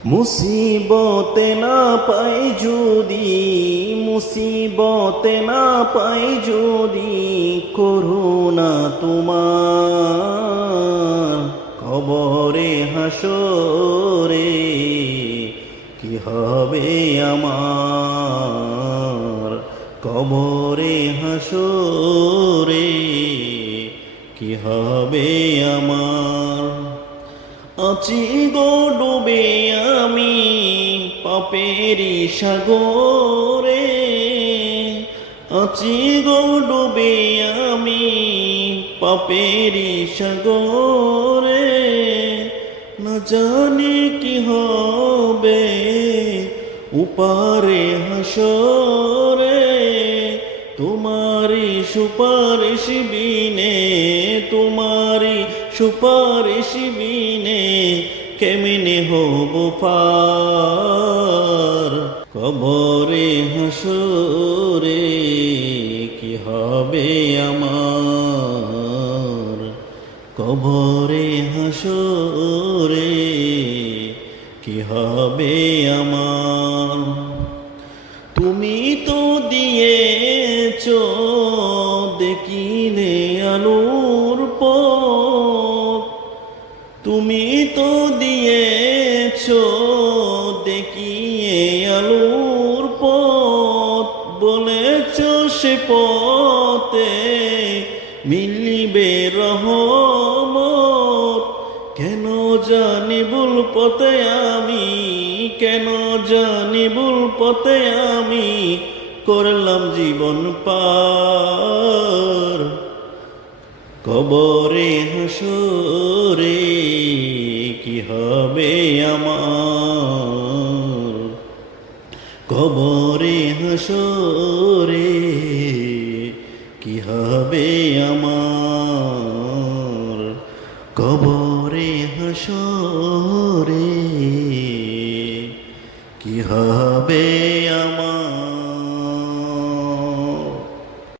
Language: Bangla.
মুসিবতে না পাই যদি, মুসিবতে না পাই যদি, করুণা তোমার কবরে হাসরে কি হবে আমার, কবরে হাসরে কি হবে আমার। আছি গো ডুবে আমি পাপেরি সাগরে, আছি গো ডুবে আমি পাপেরি সাগরে, না জানি কি হবে উপারে হাসরে, তোমারি সুপারিশ বিনে, তোমারি সুপারিশ বিনে কেমনে হব পার, কবরে হাসরে কি হবে আমার, কবরে হাসরে কি হবে আমার। তুমি তো দিয়েছো দেখিলে আলোর পথ, তুমি তো দিয়েছো দেখিয়ে আলোর পথ, বলেছো সে পথে মিলিবে রহমত। কেন জানি ভুল পথে আমি, কেন জানি ভুল পথে আমি করলাম জীবন পার, কবরে হাসরে কি হবে আমার, কবরে হাসরে কি হবে আমার, কবরে হাসরে কি হবে আমার।